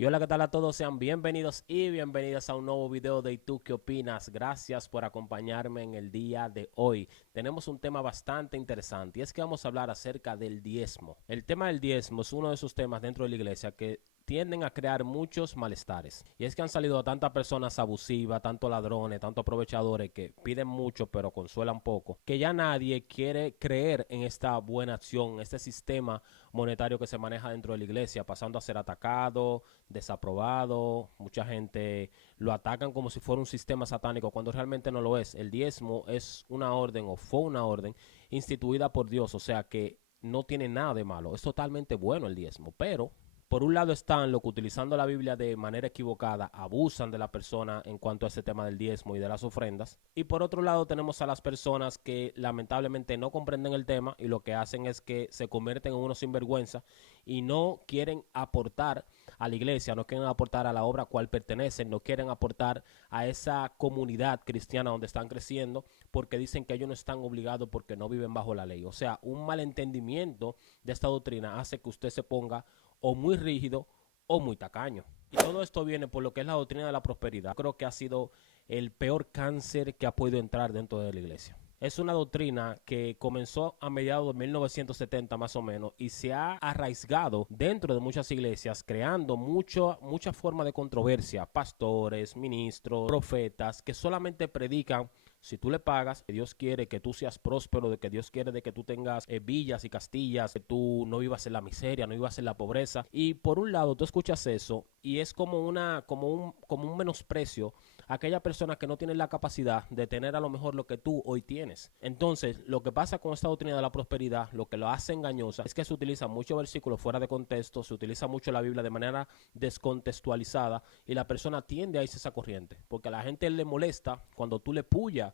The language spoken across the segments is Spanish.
Y hola, ¿qué tal a todos? Sean bienvenidos y bienvenidas a un nuevo video de ¿Y tú qué opinas? Gracias por acompañarme en el día de hoy. Tenemos un tema bastante interesante y es que vamos a hablar acerca del diezmo. El tema del diezmo es uno de esos temas dentro de la iglesia que tienden a crear muchos malestares. Y es que han salido tantas personas abusivas, tantos ladrones, tantos aprovechadores que piden mucho pero consuelan poco, que ya nadie quiere creer en esta buena acción, este sistema monetario que se maneja dentro de la iglesia, pasando a ser atacado, desaprobado. Mucha gente lo atacan como si fuera un sistema satánico cuando realmente no lo es. El diezmo es una orden o fue una orden instituida por Dios, o sea que no tiene nada de malo, es totalmente bueno el diezmo, pero por un lado están los que utilizando la Biblia de manera equivocada abusan de la persona en cuanto a ese tema del diezmo y de las ofrendas. Y por otro lado tenemos a las personas que lamentablemente no comprenden el tema y lo que hacen es que se convierten en unos sinvergüenza y no quieren aportar a la iglesia, no quieren aportar a la obra a cual pertenecen, no quieren aportar a esa comunidad cristiana donde están creciendo porque dicen que ellos no están obligados porque no viven bajo la ley. O sea, un malentendimiento de esta doctrina hace que usted se ponga o muy rígido o muy tacaño. Y todo esto viene por lo que es la doctrina de la prosperidad. Creo que ha sido el peor cáncer que ha podido entrar dentro de la iglesia. Es una doctrina que comenzó a mediados de 1970 más o menos y se ha arraigado dentro de muchas iglesias, creando mucha forma de controversia. Pastores, ministros, profetas que solamente predican: si tú le pagas, que Dios quiere que tú seas próspero, de que Dios quiere de que tú tengas villas y castillas, que tú no vivas en la miseria, no vivas en la pobreza. Y por un lado tú escuchas eso y es como un menosprecio a aquella persona que no tiene la capacidad de tener a lo mejor lo que tú hoy tienes. Entonces, lo que pasa con esta doctrina de la prosperidad, lo que lo hace engañosa, es que se utiliza mucho versículos fuera de contexto, se utiliza mucho la Biblia de manera descontextualizada y la persona tiende a irse a esa corriente, porque a la gente le molesta cuando tú le puyas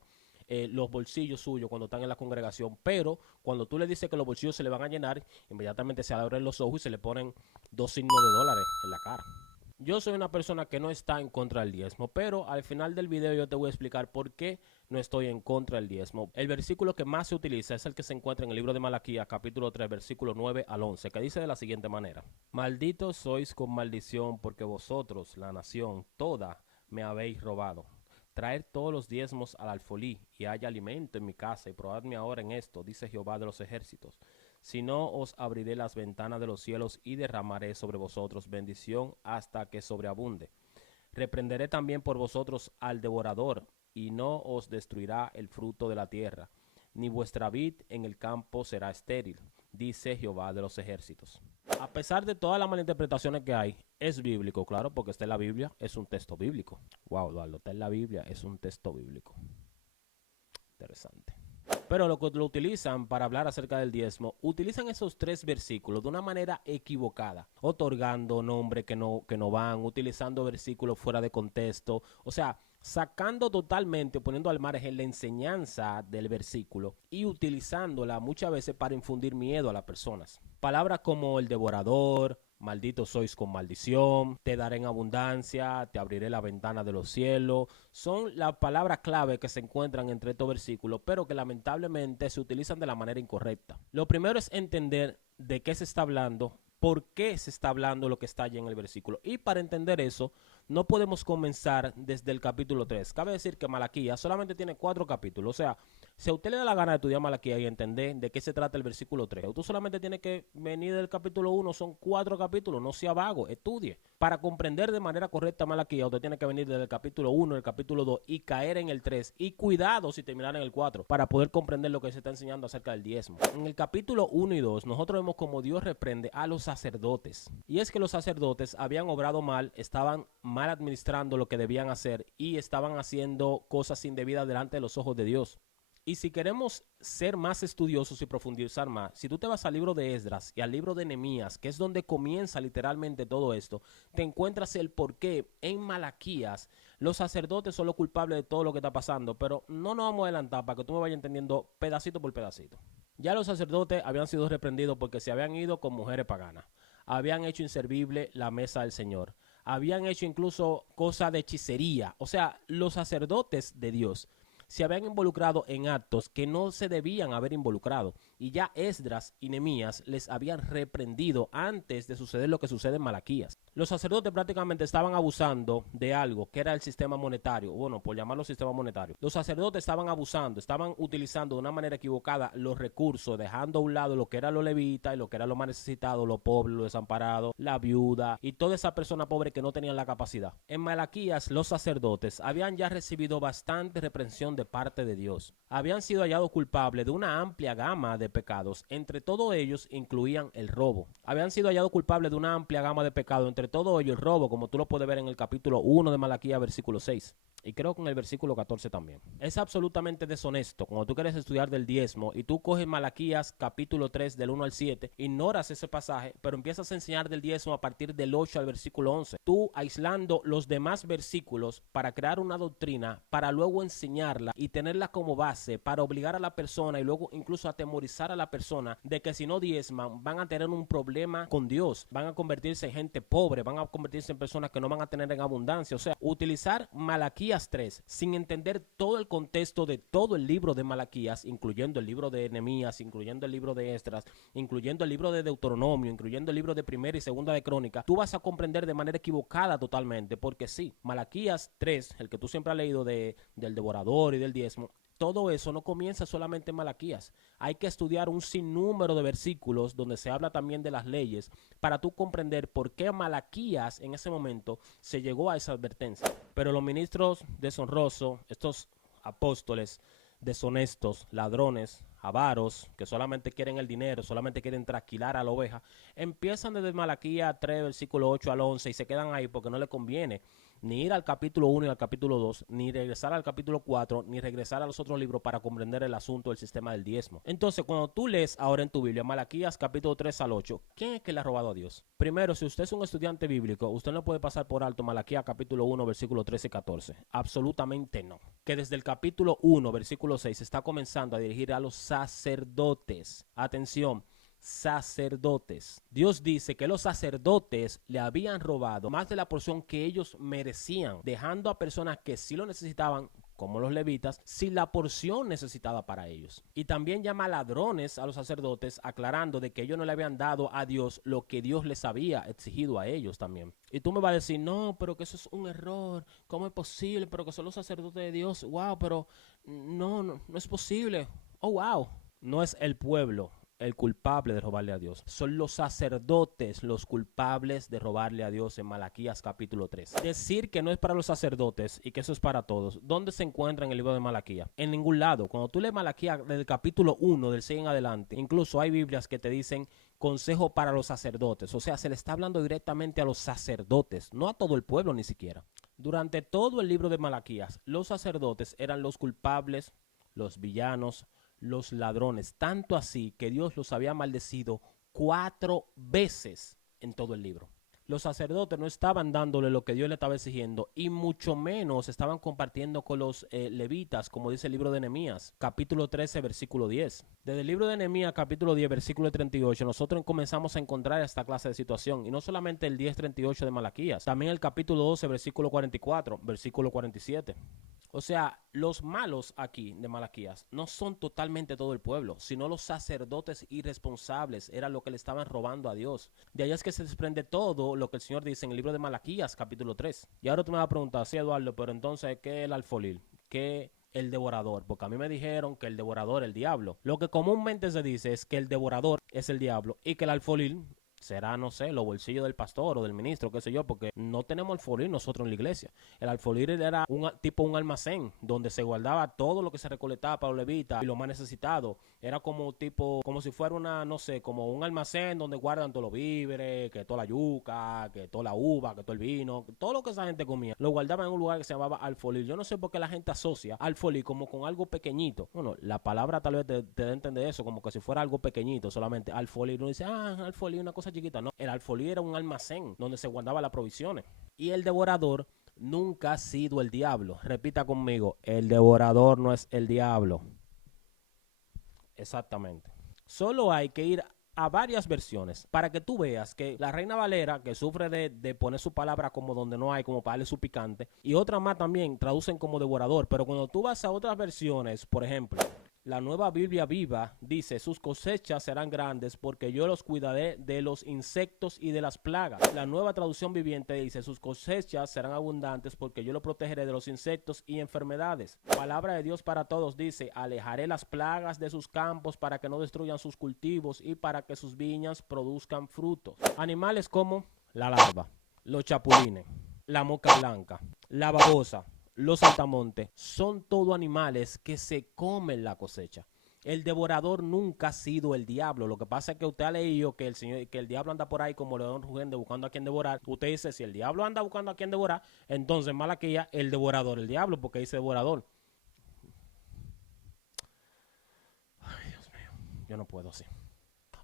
los bolsillos suyos cuando están en la congregación, pero cuando tú le dices que los bolsillos se le van a llenar, inmediatamente se abren los ojos y se le ponen dos signos de dólares en la cara. Yo soy una persona que no está en contra del diezmo, pero al final del video yo te voy a explicar por qué no estoy en contra del diezmo. El versículo que más se utiliza es el que se encuentra en el libro de Malaquías, capítulo 3, versículo 9 al 11, que dice de la siguiente manera: Malditos sois con maldición, porque vosotros, la nación toda, me habéis robado. Traed todos los diezmos al alfolí, y haya alimento en mi casa, y probadme ahora en esto, dice Jehová de los ejércitos. Si no, os abriré las ventanas de los cielos y derramaré sobre vosotros bendición hasta que sobreabunde. Reprenderé también por vosotros al devorador, y no os destruirá el fruto de la tierra, ni vuestra vid en el campo será estéril, dice Jehová de los ejércitos. A pesar de todas las malinterpretaciones que hay, es bíblico, claro, porque está en la Biblia, es un texto bíblico. Wow, Eduardo, está en la Biblia, es un texto bíblico. Interesante. Pero lo que lo utilizan para hablar acerca del diezmo, utilizan esos tres versículos de una manera equivocada, otorgando nombres que no van, utilizando versículos fuera de contexto, o sea, sacando totalmente, poniendo al margen la enseñanza del versículo y utilizándola muchas veces para infundir miedo a las personas. Palabras como el devorador, malditos sois con maldición, te daré en abundancia, te abriré la ventana de los cielos, son las palabras clave que se encuentran entre estos versículos, pero que lamentablemente se utilizan de la manera incorrecta. Lo primero es entender de qué se está hablando, por qué se está hablando lo que está allí en el versículo. Y para entender eso, no podemos comenzar desde el capítulo 3. Cabe decir que Malaquías solamente tiene 4 capítulos, o sea, si a usted le da la gana de estudiar Malaquías y entender de qué se trata el versículo 3, usted solamente tiene que venir del capítulo 1, son 4 capítulos, no sea vago, estudie. Para comprender de manera correcta Malaquías, usted tiene que venir desde el capítulo 1, el capítulo 2 y caer en el 3. Y cuidado si terminar en el 4, para poder comprender lo que se está enseñando acerca del diezmo. En el capítulo 1 y 2, nosotros vemos como Dios reprende a los sacerdotes. Y es que los sacerdotes habían obrado mal, estaban mal administrando lo que debían hacer y estaban haciendo cosas indebidas delante de los ojos de Dios. Y si queremos ser más estudiosos y profundizar más, si tú te vas al libro de Esdras y al libro de Nehemías, que es donde comienza literalmente todo esto, te encuentras el por qué en Malaquías los sacerdotes son los culpables de todo lo que está pasando, pero no nos vamos a adelantar para que tú me vayas entendiendo pedacito por pedacito. Ya los sacerdotes habían sido reprendidos porque se habían ido con mujeres paganas, habían hecho inservible la mesa del Señor, habían hecho incluso cosas de hechicería. O sea, los sacerdotes de Dios se habían involucrado en actos que no se debían haber involucrado. y ya Esdras y Nehemías les habían reprendido antes de suceder lo que sucede en Malaquías. Los sacerdotes prácticamente estaban abusando de algo que era el sistema monetario, bueno, por llamarlo sistema monetario. Los sacerdotes estaban abusando, estaban utilizando de una manera equivocada los recursos, dejando a un lado lo que era los levitas y lo que era lo más necesitado, los pobres, los desamparados, la viuda y toda esa persona pobre que no tenían la capacidad. En Malaquías, los sacerdotes habían ya recibido bastante reprensión de parte de Dios. Habían sido hallados culpables de una amplia gama de pecados. Entre todos ellos incluían el robo. Habían sido hallados culpables de una amplia gama de pecados. Entre todo ello el robo, como tú lo puedes ver en el capítulo 1 de Malaquías, versículo 6. Y creo que en el versículo 14 también. Es absolutamente deshonesto cuando tú quieres estudiar del diezmo y tú coges Malaquías capítulo 3 del 1 al 7, ignoras ese pasaje, pero empiezas a enseñar del diezmo a partir del 8 al versículo 11. Tú aislando los demás versículos para crear una doctrina, para luego enseñarla y tenerla como base, para obligar a la persona y luego incluso atemorizar a la persona de que si no diezman van a tener un problema con Dios, van a convertirse en gente pobre, van a convertirse en personas que no van a tener en abundancia. O sea, utilizar Malaquías 3 sin entender todo el contexto de todo el libro de Malaquías, incluyendo el libro de Nehemías, incluyendo el libro de Esdras, incluyendo el libro de Deuteronomio, incluyendo el libro de Primera y Segunda de Crónica, tú vas a comprender de manera equivocada totalmente, porque sí, Malaquías 3, el que tú siempre has leído del devorador y del diezmo, todo eso no comienza solamente en Malaquías. Hay que estudiar un sinnúmero de versículos donde se habla también de las leyes para tú comprender por qué Malaquías en ese momento se llegó a esa advertencia. Pero los ministros deshonrosos, estos apóstoles deshonestos, ladrones, avaros, que solamente quieren el dinero, solamente quieren trasquilar a la oveja, empiezan desde Malaquías 3, versículo 8 al 11 y se quedan ahí porque no les conviene ni ir al capítulo 1 y al capítulo 2, ni regresar al capítulo 4, ni regresar a los otros libros para comprender el asunto del sistema del diezmo. Entonces, cuando tú lees ahora en tu Biblia, Malaquías capítulo 3 al 8, ¿quién es que le ha robado a Dios? Primero, si usted es un estudiante bíblico, usted no puede pasar por alto Malaquías capítulo 1, versículo 13 y 14. Absolutamente no. Que desde el capítulo 1, versículo 6, está comenzando a dirigir a los sacerdotes. Atención. Sacerdotes. Dios dice que los sacerdotes le habían robado más de la porción que ellos merecían, dejando a personas que sí lo necesitaban, como los levitas, sin la porción necesitada para ellos. Y también llama ladrones a los sacerdotes, aclarando de que ellos no le habían dado a Dios lo que Dios les había exigido a ellos también. Y tú me vas a decir, no, pero que eso es un error, ¿cómo es posible? Pero que son los sacerdotes de Dios, wow, pero no es posible, oh wow. No es el pueblo el culpable de robarle a Dios. Son los sacerdotes los culpables de robarle a Dios en Malaquías capítulo 3. Decir que no es para los sacerdotes y que eso es para todos. ¿Dónde se encuentra en el libro de Malaquías? En ningún lado. Cuando tú lees Malaquías del capítulo 1 del 6 en adelante, incluso hay Biblias que te dicen consejo para los sacerdotes. O sea, se le está hablando directamente a los sacerdotes, no a todo el pueblo ni siquiera. Durante todo el libro de Malaquías, los sacerdotes eran los culpables, los villanos, los ladrones, tanto así que Dios los había maldecido 4 veces en todo el libro. Los sacerdotes no estaban dándole lo que Dios le estaba exigiendo y mucho menos estaban compartiendo con los levitas, como dice el libro de Nehemías, capítulo 13, versículo 10. Desde el libro de Nehemías, capítulo 10, versículo 38, nosotros comenzamos a encontrar esta clase de situación. Y no solamente el 10:38 de Malaquías, también el capítulo 12, versículo 44, versículo 47. O sea, los malos aquí de Malaquías no son totalmente todo el pueblo, sino los sacerdotes irresponsables, era lo que le estaban robando a Dios. De ahí es que se desprende todo lo que el Señor dice en el libro de Malaquías, capítulo 3. Y ahora tú me vas a preguntar, sí, Eduardo, pero entonces, ¿qué es el alfolil? ¿Qué el devorador? Porque a mí me dijeron que el devorador es el diablo. Lo que comúnmente se dice es que el devorador es el diablo y que el alfolil será, no sé, los bolsillos del pastor o del ministro, qué sé yo, porque no tenemos alfolí nosotros en la iglesia. El alfolí era un almacén donde se guardaba todo lo que se recolectaba para los levitas y lo más necesitado. Era como como si fuera no sé, como un almacén donde guardan todos los víveres, que toda la yuca, que toda la uva, que todo el vino, todo lo que esa gente comía. Lo guardaban en un lugar que se llamaba alfolí. Yo no sé por qué la gente asocia alfolí como con algo pequeñito. Bueno, la palabra tal vez te dé a entender eso, como que si fuera algo pequeñito solamente. Alfolí, uno dice, alfolí, una cosa chiquita. No, el alfolí era un almacén donde se guardaban las provisiones. Y el devorador nunca ha sido el diablo. Repita conmigo, el devorador no es el diablo. Exactamente. Solo hay que ir a varias versiones para que tú veas que la Reina Valera, que sufre de poner su palabra como donde no hay, como para darle su picante, y otras más también traducen como devorador. Pero cuando tú vas a otras versiones, por ejemplo, La Nueva Biblia Viva dice, sus cosechas serán grandes porque yo los cuidaré de los insectos y de las plagas. La Nueva Traducción Viviente dice, sus cosechas serán abundantes porque yo los protegeré de los insectos y enfermedades. Palabra de Dios para Todos dice, alejaré las plagas de sus campos para que no destruyan sus cultivos y para que sus viñas produzcan frutos. Animales como la larva, los chapulines, la moca blanca, la babosa, los saltamontes, son todo animales que se comen la cosecha. El devorador nunca ha sido el diablo. Lo que pasa es que usted ha leído que el diablo anda por ahí como león rugiente buscando a quien devorar. Usted dice, si el diablo anda buscando a quien devorar, entonces Malaquía, el devorador, el diablo, porque dice devorador. Ay, Dios mío, yo no puedo así.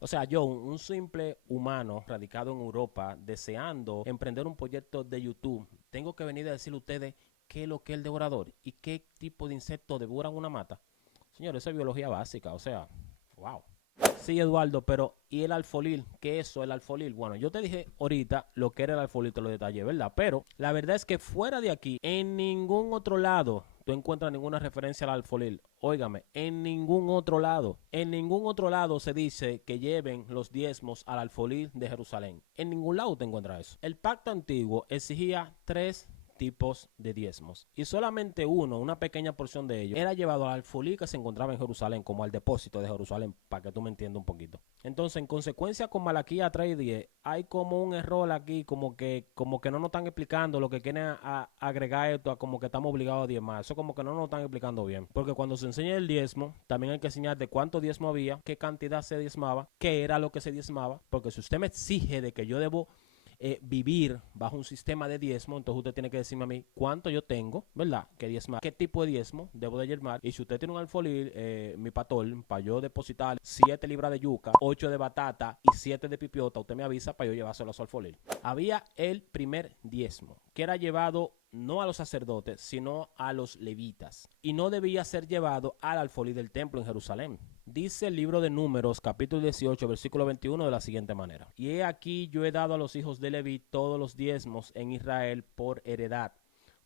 O sea, yo, un simple humano radicado en Europa, deseando emprender un proyecto de YouTube, tengo que venir a decirle a ustedes qué es lo que es el devorador y qué tipo de insecto devoran una mata. Señores, eso es biología básica, o sea, wow. Sí, Eduardo, pero ¿y el alfolil? ¿Qué es eso, el alfolil? Bueno, yo te dije ahorita lo que era el alfolil, te lo detallé, ¿verdad? Pero la verdad es que fuera de aquí, en ningún otro lado, tú encuentras ninguna referencia al alfolil. Óigame, en ningún otro lado se dice que lleven los diezmos al alfolil de Jerusalén. En ningún lado te encuentras eso. El pacto antiguo exigía 3 tipos de diezmos y solamente uno, una pequeña porción de ellos, era llevado al alfolí que se encontraba en Jerusalén, como al depósito de Jerusalén, para que tú me entiendas un poquito. Entonces, en consecuencia con Malaquías 3:10, hay como un error aquí, como que no nos están explicando lo que quieren agregar esto, a como que estamos obligados a diezmar. Eso como que no nos están explicando bien, porque cuando se enseña el diezmo, también hay que enseñar de cuánto diezmo había, qué cantidad se diezmaba, qué era lo que se diezmaba, porque si usted me exige de que yo debo vivir bajo un sistema de diezmo, entonces usted tiene que decirme a mí cuánto yo tengo, ¿verdad? ¿Qué diezma? ¿Qué tipo de diezmo debo de diezmar? Y si usted tiene un alfolil, mi patol, para yo depositar 7 libras de yuca, 8 de batata y 7 de pipiota, usted me avisa para yo llevárselo a su alfolil. Había el primer diezmo, que era llevado no a los sacerdotes, sino a los levitas. Y no debía ser llevado al alfolí del templo en Jerusalén. Dice el libro de Números, capítulo 18, versículo 21, de la siguiente manera. Y he aquí yo he dado a los hijos de Leví todos los diezmos en Israel por heredad,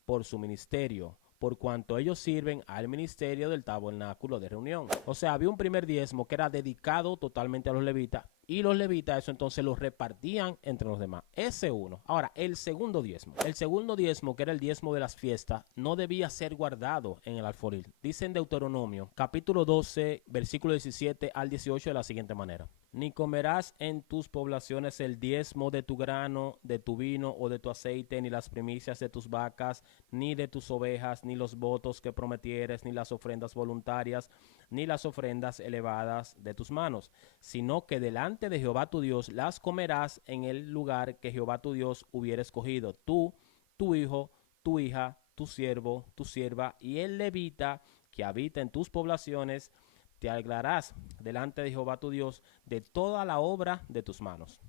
por su ministerio, por cuanto ellos sirven al ministerio del tabernáculo de reunión. O sea, había un primer diezmo que era dedicado totalmente a los levitas, y los levitas eso entonces los repartían entre los demás. Ese uno. Ahora, el segundo diezmo. El segundo diezmo, que era el diezmo de las fiestas, no debía ser guardado en el alfolil. Dice en Deuteronomio, capítulo 12, versículo 17 al 18, de la siguiente manera. Ni comerás en tus poblaciones el diezmo de tu grano, de tu vino o de tu aceite, ni las primicias de tus vacas, ni de tus ovejas, ni los votos que prometieres, ni las ofrendas voluntarias, ni las ofrendas elevadas de tus manos, sino que delante de Jehová tu Dios las comerás en el lugar que Jehová tu Dios hubiera escogido, tú, tu hijo, tu hija, tu siervo, tu sierva y el levita que habita en tus poblaciones. Te alegrarás delante de Jehová tu Dios de toda la obra de tus manos.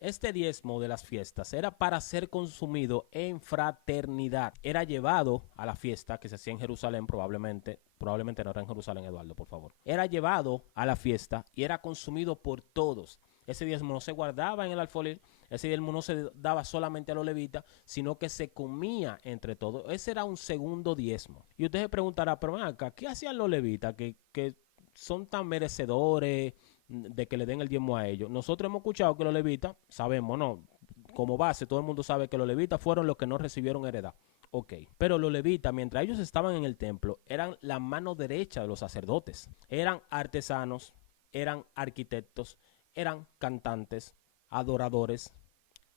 Este diezmo de las fiestas era para ser consumido en fraternidad. Era llevado a la fiesta que se hacía en Jerusalén, probablemente no era en Jerusalén, Eduardo, por favor. Era llevado a la fiesta y era consumido por todos. Ese diezmo no se guardaba en el alfolí, ese diezmo no se daba solamente a los levitas, sino que se comía entre todos. Ese era un segundo diezmo. Y usted se preguntará, pero acá, ¿qué hacían los levitas que son tan merecedores de que le den el diezmo a ellos? Nosotros hemos escuchado que los levitas, sabemos, ¿no? Como base, todo el mundo sabe que los levitas fueron los que no recibieron heredad. Ok, pero los levitas, mientras ellos estaban en el templo, eran la mano derecha de los sacerdotes. Eran artesanos, eran arquitectos, eran cantantes, adoradores,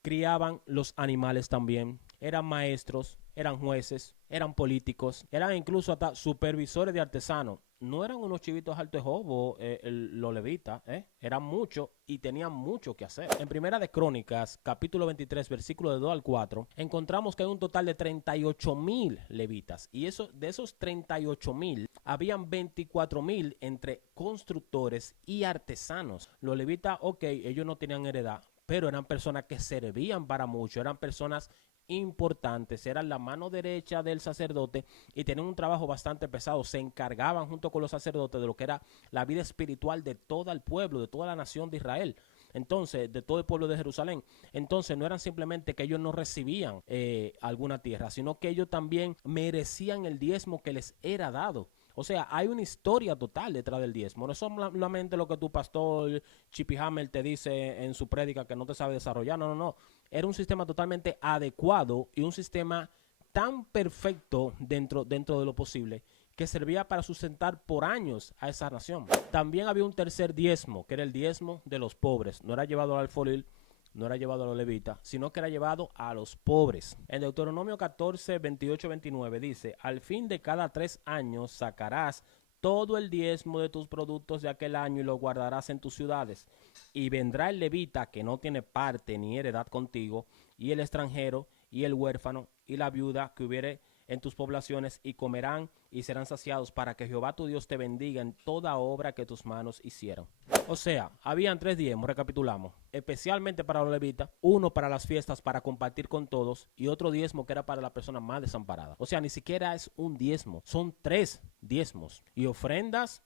criaban los animales también, eran maestros, eran jueces, eran políticos, eran incluso hasta supervisores de artesanos. No eran unos chivitos altos de jobo, los levitas, eran muchos y tenían mucho que hacer. En Primera de Crónicas, capítulo 23, versículo de 2 al 4, encontramos que hay un total de 38,000 levitas. Y de esos 38,000, habían 24,000 entre constructores y artesanos. Los levitas, ok, ellos no tenían heredad, pero eran personas que servían para mucho, eran personas importantes, eran la mano derecha del sacerdote y tenían un trabajo bastante pesado. Se encargaban junto con los sacerdotes de lo que era la vida espiritual de todo el pueblo, de toda la nación de Israel. Entonces, de todo el pueblo de Jerusalén. Entonces, no eran simplemente que ellos no recibían alguna tierra, sino que ellos también merecían el diezmo que les era dado. O sea, hay una historia total detrás del diezmo. No es solamente lo que tu pastor Chippy Hammer te dice en su prédica que no te sabe desarrollar. No, no, no. Era un sistema totalmente adecuado y un sistema tan perfecto dentro de lo posible que servía para sustentar por años a esa nación. También había un tercer diezmo, que era el diezmo de los pobres. No era llevado al alfolil, no era llevado a los levitas, sino que era llevado a los pobres. En Deuteronomio 14, 28, 29 dice, al fin de cada 3 años sacarás todo el diezmo de tus productos de aquel año y lo guardarás en tus ciudades. Y vendrá el levita que no tiene parte ni heredad contigo, y el extranjero, y el huérfano, y la viuda que hubiere en tus poblaciones, y comerán y serán saciados, para que Jehová tu Dios te bendiga en toda obra que tus manos hicieron. O sea, habían 3 diezmos, recapitulamos, especialmente para los levitas, uno para las fiestas, para compartir con todos, y otro diezmo que era para la persona más desamparada. O sea, ni siquiera es un diezmo, son 3 diezmos. Y ofrendas,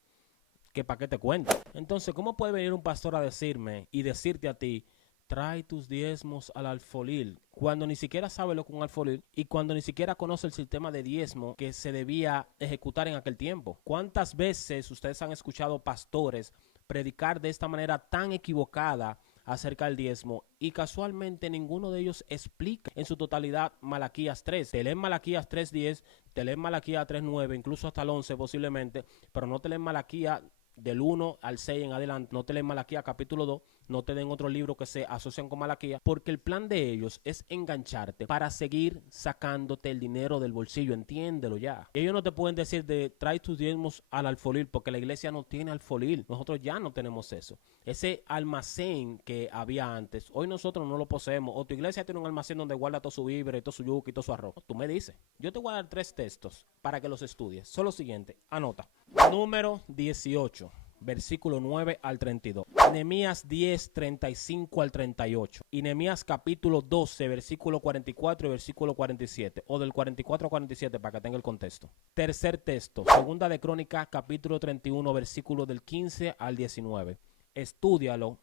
que para qué te cuento. Entonces, ¿cómo puede venir un pastor a decirme y decirte a ti, trae tus diezmos al alfolil, cuando ni siquiera sabe lo que es un alfolil y cuando ni siquiera conoce el sistema de diezmo que se debía ejecutar en aquel tiempo? ¿Cuántas veces ustedes han escuchado pastores predicar de esta manera tan equivocada acerca del diezmo? Y casualmente ninguno de ellos explica en su totalidad Malaquías 3. Te leen Malaquías 3:10, te leen Malaquías 3:9, incluso hasta el 11 posiblemente, pero no te leen Malaquías del 1 al 6 en adelante, no te leen Malaquías capítulo 2, no te den otro libro que se asocian con Malaquías, porque el plan de ellos es engancharte para seguir sacándote el dinero del bolsillo, entiéndelo ya. Ellos no te pueden decir de trae tus diezmos al alfolil, porque la iglesia no tiene alfolil, nosotros ya no tenemos eso. Ese almacén que había antes, hoy nosotros no lo poseemos, o tu iglesia tiene un almacén donde guarda todo su víveres, todo su yuca y todo su arroz. Tú me dices, yo te voy a dar 3 textos para que los estudies. Son los siguientes, anota. Número 18. Versículo 9 al 32. Nehemías 10, 35 al 38. Y Nehemías capítulo 12, versículo 44 y versículo 47. O del 44 al 47 para que tenga el contexto. Tercer texto. Segunda de Crónicas capítulo 31, versículo del 15 al 19. Estúdialo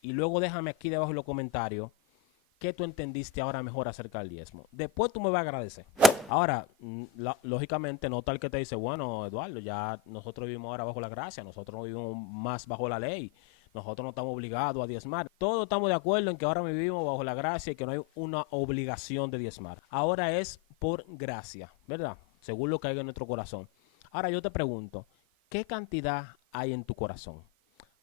y luego déjame aquí debajo en los comentarios qué tú entendiste ahora mejor acerca del diezmo. Después tú me vas a agradecer. Ahora, lógicamente, no tal que te dice, bueno, Eduardo, ya nosotros vivimos ahora bajo la gracia, nosotros no vivimos más bajo la ley, nosotros no estamos obligados a diezmar. Todos estamos de acuerdo en que ahora vivimos bajo la gracia y que no hay una obligación de diezmar. Ahora es por gracia, ¿verdad? Según lo que hay en nuestro corazón. Ahora yo te pregunto, ¿qué cantidad hay en tu corazón?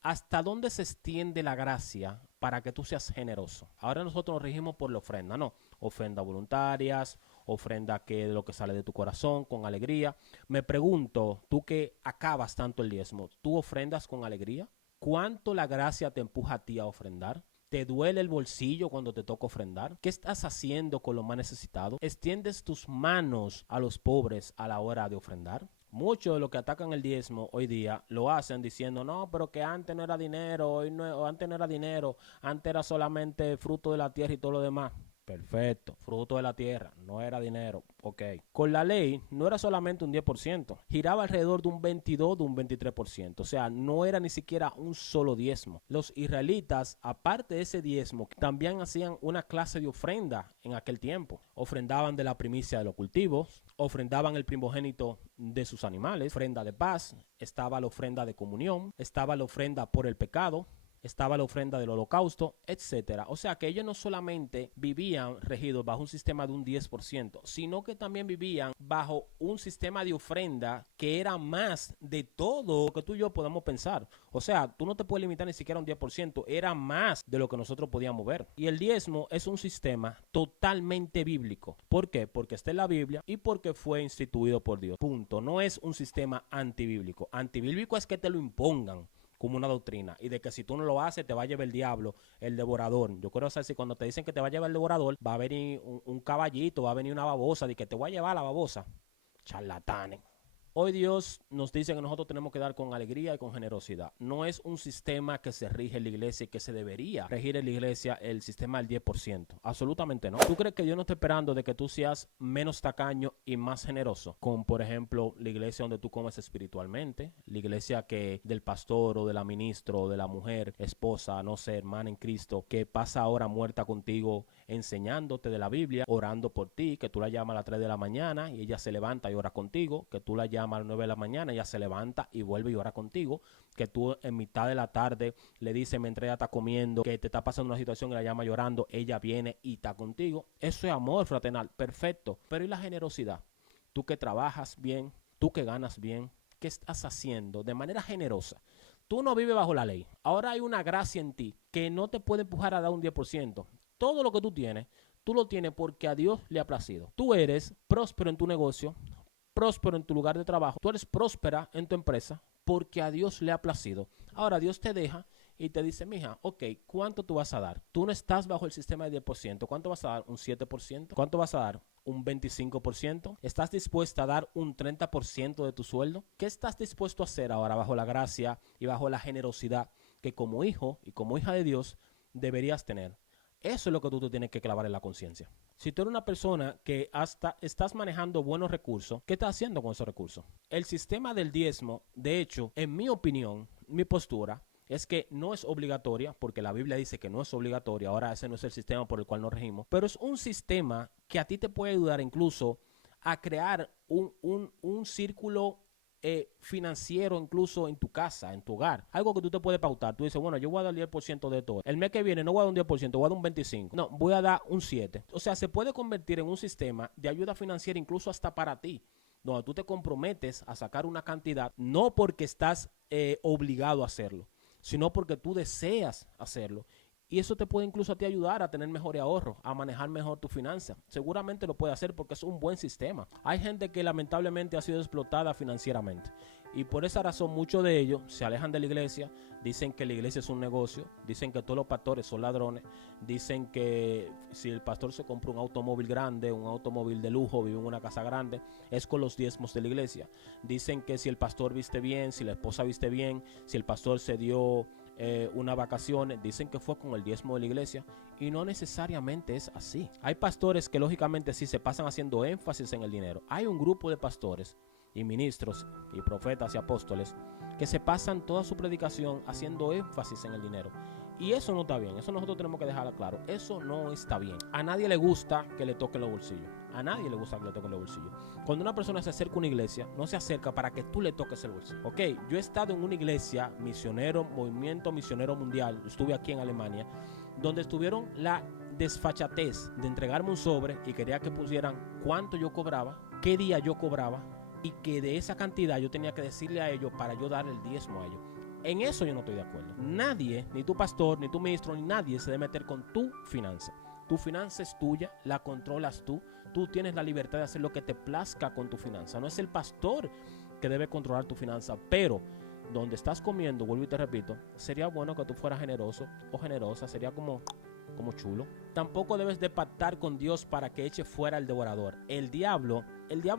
¿Hasta dónde se extiende la gracia para que tú seas generoso? Ahora nosotros nos regimos por la ofrenda, ¿no? Ofrendas voluntarias, ofrenda que de lo que sale de tu corazón, con alegría. Me pregunto, tú que acabas tanto el diezmo, ¿tú ofrendas con alegría? ¿Cuánto la gracia te empuja a ti a ofrendar? ¿Te duele el bolsillo cuando te toca ofrendar? ¿Qué estás haciendo con lo más necesitado? ¿Extiendes tus manos a los pobres a la hora de ofrendar? Muchos de los que atacan el diezmo hoy día lo hacen diciendo, no, pero que antes no era dinero, hoy no, antes no era dinero, antes era solamente fruto de la tierra y todo lo demás. Perfecto, fruto de la tierra, no era dinero, ok. Con la ley no era solamente un 10%, giraba alrededor de un 22, de un 23%, o sea, no era ni siquiera un solo diezmo. Los israelitas, aparte de ese diezmo, también hacían una clase de ofrenda en aquel tiempo. Ofrendaban de la primicia de los cultivos, ofrendaban el primogénito de sus animales, ofrenda de paz, estaba la ofrenda de comunión, estaba la ofrenda por el pecado, estaba la ofrenda del holocausto, etcétera. O sea que ellos no solamente vivían regidos bajo un sistema de un 10%, sino que también vivían bajo un sistema de ofrenda que era más de todo lo que tú y yo podamos pensar. O sea, tú no te puedes limitar ni siquiera a un 10%, era más de lo que nosotros podíamos ver. Y el diezmo es un sistema totalmente bíblico. ¿Por qué? Porque está en la Biblia y porque fue instituido por Dios. Punto. No es un sistema antibíblico. Antibíblico es que te lo impongan como una doctrina, y de que si tú no lo haces te va a llevar el diablo, el devorador. Yo quiero saber si cuando te dicen que te va a llevar el devorador, va a venir un caballito, va a venir una babosa, de que te voy a llevar la babosa. Charlatanes. Hoy Dios nos dice que nosotros tenemos que dar con alegría y con generosidad. No es un sistema que se rige en la iglesia y que se debería regir en la iglesia el sistema del 10%. Absolutamente no. ¿Tú crees que Dios no está esperando de que tú seas menos tacaño y más generoso? Con, por ejemplo, la iglesia donde tú comes espiritualmente, la iglesia que del pastor o de la ministra o de la mujer, esposa, no sé, hermana en Cristo, que pasa ahora muerta contigo enseñándote de la Biblia, orando por ti, que tú la llamas a las 3 de la mañana y ella se levanta y ora contigo, que tú la llamas a las 9 de la mañana y ella se levanta y vuelve y ora contigo, que tú en mitad de la tarde le dices mientras ella está comiendo que te está pasando una situación y la llama llorando, ella viene y está contigo. Eso es amor fraternal, perfecto. Pero ¿y la generosidad? Tú que trabajas bien, tú que ganas bien, ¿qué estás haciendo de manera generosa? Tú no vives bajo la ley. Ahora hay una gracia en ti que no te puede empujar a dar un 10%. Todo lo que tú lo tienes porque a Dios le ha placido. Tú eres próspero en tu negocio, próspero en tu lugar de trabajo. Tú eres próspera en tu empresa porque a Dios le ha placido. Ahora Dios te deja y te dice, mija, ok, ¿cuánto tú vas a dar? Tú no estás bajo el sistema de 10%. ¿Cuánto vas a dar? ¿Un 7%? ¿Cuánto vas a dar? ¿Un 25%? ¿Estás dispuesta a dar un 30% de tu sueldo? ¿Qué estás dispuesto a hacer ahora bajo la gracia y bajo la generosidad que como hijo y como hija de Dios deberías tener? Eso es lo que tú te tienes que clavar en la conciencia. Si tú eres una persona que hasta estás manejando buenos recursos, ¿qué estás haciendo con esos recursos? El sistema del diezmo, de hecho, en mi opinión, mi postura, es que no es obligatoria, porque la Biblia dice que no es obligatoria, ahora ese no es el sistema por el cual nos regimos, pero es un sistema que a ti te puede ayudar incluso a crear un círculo financiero incluso en tu casa, en tu hogar. Algo que tú te puedes pautar. Tú dices, bueno, yo voy a dar el 10% de todo. El mes que viene no voy a dar un 10%, voy a dar un 25%. No, voy a dar un 7%. O sea, se puede convertir en un sistema de ayuda financiera incluso hasta para ti, donde tú te comprometes a sacar una cantidad, no porque estás obligado a hacerlo, sino porque tú deseas hacerlo. Y eso te puede incluso a ti ayudar a tener mejores ahorros, a manejar mejor tu finanza. Seguramente lo puede hacer porque es un buen sistema. Hay gente que lamentablemente ha sido explotada financieramente. Y por esa razón muchos de ellos se alejan de la iglesia, dicen que la iglesia es un negocio, dicen que todos los pastores son ladrones, dicen que si el pastor se compra un automóvil grande, un automóvil de lujo, vive en una casa grande, es con los diezmos de la iglesia. Dicen que si el pastor viste bien, si la esposa viste bien, si el pastor se dio unas vacaciones, dicen que fue con el diezmo de la iglesia, y no necesariamente es así. Hay pastores que lógicamente sí se pasan haciendo énfasis en el dinero. Hay un grupo de pastores y ministros y profetas y apóstoles que se pasan toda su predicación haciendo énfasis en el dinero. Y eso no está bien, eso nosotros tenemos que dejarlo claro. Eso no está bien. A nadie le gusta que le toquen los bolsillos. A nadie le gusta que le toquen los bolsillos. Cuando una persona se acerca a una iglesia, no se acerca para que tú le toques el bolsillo. Ok, yo he estado en una iglesia misionero, movimiento misionero mundial, estuve aquí en Alemania, donde estuvieron la desfachatez de entregarme un sobre y quería que pusieran cuánto yo cobraba, qué día yo cobraba, y que de esa cantidad yo tenía que decirle a ellos para yo dar el diezmo a ellos. En eso yo no estoy de acuerdo. Nadie, ni tu pastor, ni tu ministro, ni nadie se debe meter con tu finanza. Tu finanza es tuya, la controlas tú. Tú tienes la libertad de hacer lo que te plazca con tu finanza. No es el pastor que debe controlar tu finanza, pero donde estás comiendo, vuelvo y te repito, sería bueno que tú fueras generoso o generosa, sería como chulo. Tampoco debes de pactar con Dios para que eche fuera el devorador. El diablo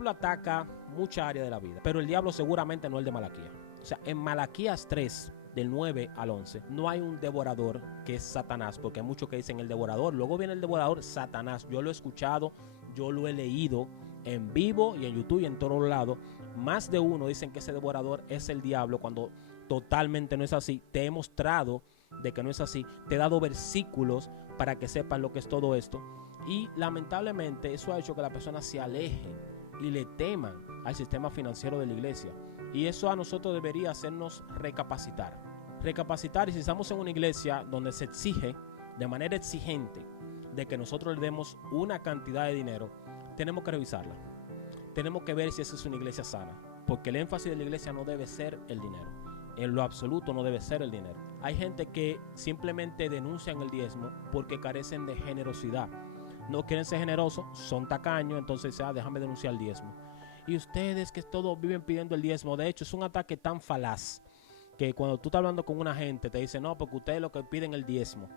ataca mucha área de la vida, pero el diablo seguramente no es el de Malaquías. O sea, en Malaquías 3, del 9 al 11, no hay un devorador que es Satanás, porque hay muchos que dicen el devorador. Luego viene el devorador Satanás. Yo lo he escuchado, yo lo he leído en vivo y en YouTube y en todos lados. Más de uno dicen que ese devorador es el diablo, cuando totalmente no es así. Te he mostrado de que no es así. Te he dado versículos para que sepas lo que es todo esto. Y lamentablemente eso ha hecho que la persona se aleje y le teman al sistema financiero de la iglesia. Y eso a nosotros debería hacernos recapacitar. Recapacitar, y si estamos en una iglesia donde se exige de manera exigente de que nosotros le demos una cantidad de dinero, tenemos que revisarla. Tenemos que ver si esa es una iglesia sana, porque el énfasis de la iglesia no debe ser el dinero. En lo absoluto no debe ser el dinero. Hay gente que simplemente denuncian el diezmo porque carecen de generosidad. No quieren ser generosos, son tacaños, entonces déjame denunciar el diezmo. Y ustedes que todos viven pidiendo el diezmo, de hecho es un ataque tan falaz que cuando tú estás hablando con una gente te dice, no, porque ustedes lo que piden el diezmo.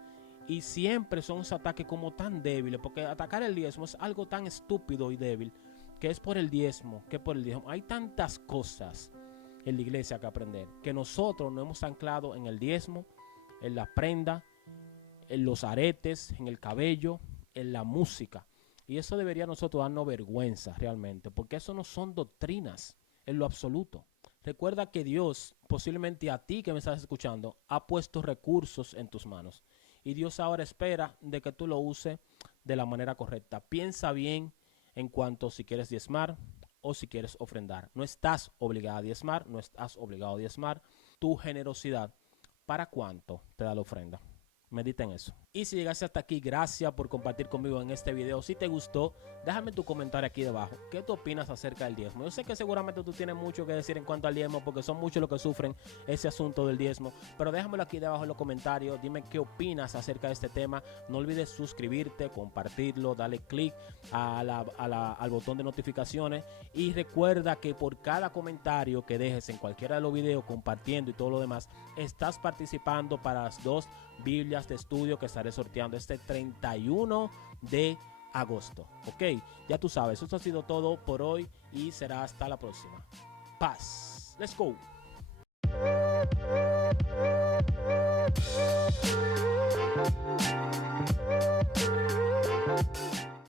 Y siempre son esos ataques como tan débiles, porque atacar el diezmo es algo tan estúpido y débil, que es por el diezmo, que por el diezmo. Hay tantas cosas en la iglesia que aprender, que nosotros nos hemos anclado en el diezmo, en la prenda, en los aretes, en el cabello, en la música. Y eso debería a nosotros darnos vergüenza realmente, porque eso no son doctrinas en lo absoluto. Recuerda que Dios, posiblemente a ti que me estás escuchando, ha puesto recursos en tus manos. Y Dios ahora espera de que tú lo uses de la manera correcta. Piensa bien en cuanto si quieres diezmar o si quieres ofrendar. No estás obligado a diezmar, no estás obligado a diezmar. Tu generosidad, ¿para cuánto te da la ofrenda? Medita en eso. Y si llegaste hasta aquí, gracias por compartir conmigo en este video. Si te gustó, déjame tu comentario aquí debajo. ¿Qué tú opinas acerca del diezmo? Yo sé que seguramente tú tienes mucho que decir en cuanto al diezmo, porque son muchos los que sufren ese asunto del diezmo. Pero déjamelo aquí debajo en los comentarios. Dime qué opinas acerca de este tema. No olvides suscribirte, compartirlo, darle click al botón de notificaciones. Y recuerda que por cada comentario que dejes en cualquiera de los videos, compartiendo y todo lo demás, estás participando para las 2 Biblias de estudio que estaré sorteando este 31 de agosto. Ok, ya tú sabes, eso ha sido todo por hoy y será hasta la próxima. Paz. Let's go.